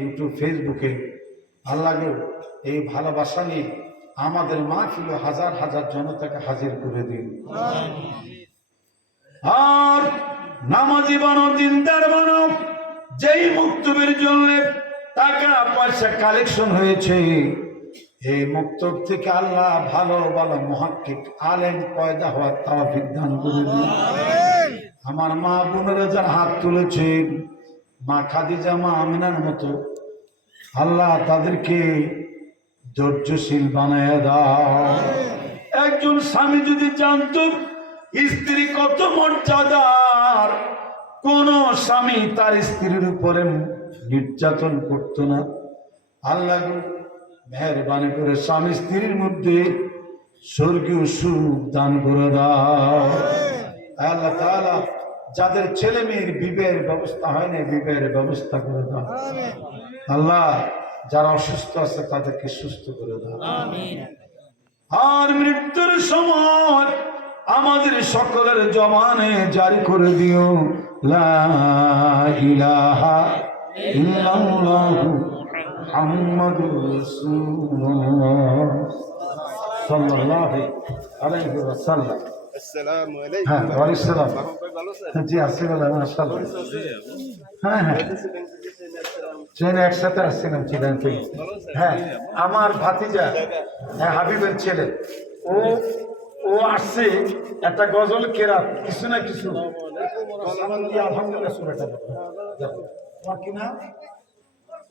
YouTube ফেসবুকে আল্লাহকে এই ভালোবাসা নিয়ে আমাদের মাহফিলে হাজার হাজার জনতাকে হাজির করে দিন। আর নামাজি বানো, দিনদার বানো, যেই মুক্তবের জন্য টাকা পয়সা কালেকশন হয়েছে, এই মুক্তব থেকে আল্লাহ ভালো ভালো মুহাক্কিক আলেম পয়দা হওয়ার তৌফিক দান করে দিন। আমার মা বোনেরা যারা হাত তুলেছেন, মা খাদিজা, মা আমিনার মতো, আল্লাহ তাদেরকে ধৈর্যশীল বানায় দাও। একজন স্বামী যদি জানতো স্ত্রী কত মর্যাদার, কোন স্বামী তার স্ত্রীর উপরে নির্যাতন করতো না। আল্লাহ মেহেরবানি করে স্বামী স্ত্রীর মধ্যে স্বর্গীয় সুখ দান করে দাও। আল্লাহ তাআলা যাদের ছেলে মেয়ের বিবাহের ব্যবস্থা হয় না, বিবাহের ব্যবস্থা করে দাও। আল্লাহ যারা অসুস্থ আছে তাদেরকে সুস্থ করে দাও। আর মৃত্যুর সময় আমাদের সকলের জবানে জারি করে দিও লা ইলাহা ইল্লাল্লাহু মুহাম্মাদুর রাসূলুল্লাহ সাল্লাল্লাহু আলাইহি ওয়াসাল্লাম। আসসালামু আলাইকুম। হ্যাঁ, ওয়া আলাইকুম আসসালাম। জি আসসালামু আলাইকুম। হ্যাঁ হ্যাঁ, ট্রেনে একসাথে আসছিলাম চিরাং থেকে। হ্যাঁ, আমার ভাতিজা, হ্যাঁ হাবিবের ছেলে, ও আসছে একটা গজল কেরাত কিছু না কিছু। আলহামদুলিল্লাহ, তোমার কি না?